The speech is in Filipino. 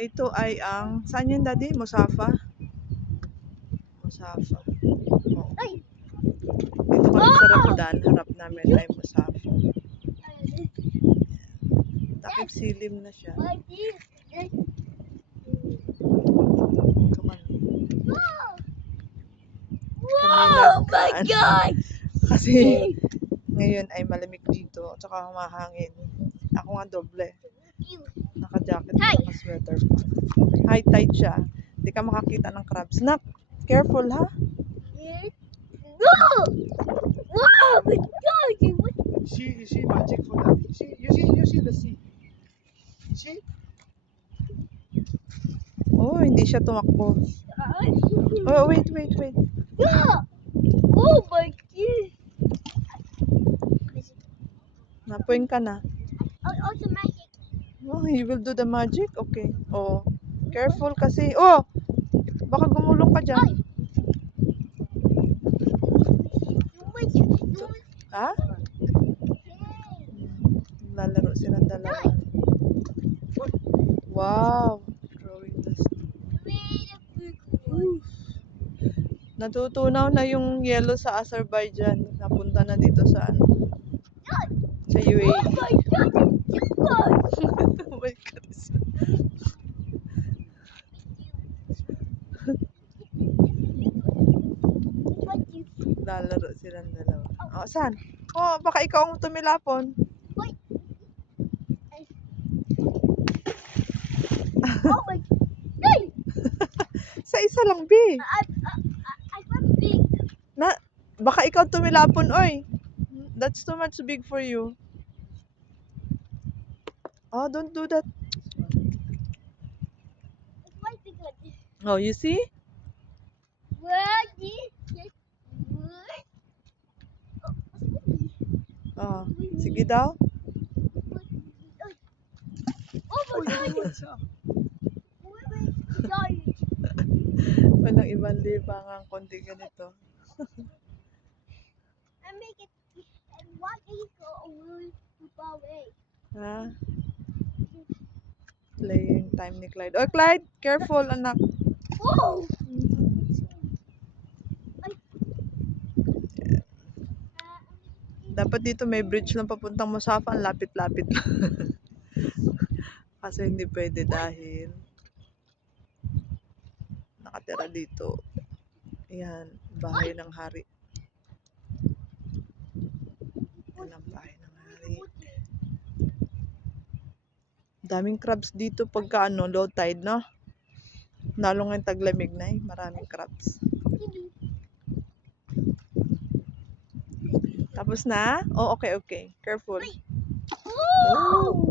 Ito ay ang, saan yun daddy? Musafa? Musafa. Oo. Ay! Dito kami sa Rabdan, harap namin ay Musafa. Takip silim na siya. Ito kami. Oh my God! Kasi ngayon ay malamig dito, tsaka humahangin. Ako nga doble. Naka-jacket, Hi! naka-sweater pa. High tide siya. Hindi ka makakita ng crabs. Nak, careful ha? No! Wow! My God! You see magic for that. You see the sea. See? Oh, hindi siya tumakbo. Oh, wait. Yeah! Oh my God! Napoint ka na. Also magic. Oh, he will do the magic? Okay. Oh, careful kasi. Oh, baka gumulong ka dyan. Ha? Lalaro silang dalawa. Wow. Drawing the Natutunaw na yung yellow sa Azerbaijan. Napunta na dito sa ano? Sa Oh UAE. my God! Oh my God. Lalaro silang dalawa. Oh, saan? Oh, baka ikaw ang tumilapon. Oh my God! Sa isa lang, B. I got big. Baka ikaw tumilapon, oy. That's too much big for you. Oh, don't do that. Why big like this? Oh, you see? What is this? Oh, sige daw. Oh my God! What's up? Walang ibang libangang kundi ganito. I make it. And what is go away? Ha? Playing time ni Clyde. Oh, Clyde, careful, anak. Whoa! Dapat dito may bridge lang papuntang Musafa. Ang lapit-lapit lang. Kaso hindi pwede dahil nakatira dito. Ayan, bahay ng hari. Yan ang bahay ng hari. Daming crabs dito pagka ano, low tide, no? Lalo ngayon taglamig na eh. Maraming crabs. Tapos na? Oh, okay. Careful. Oh!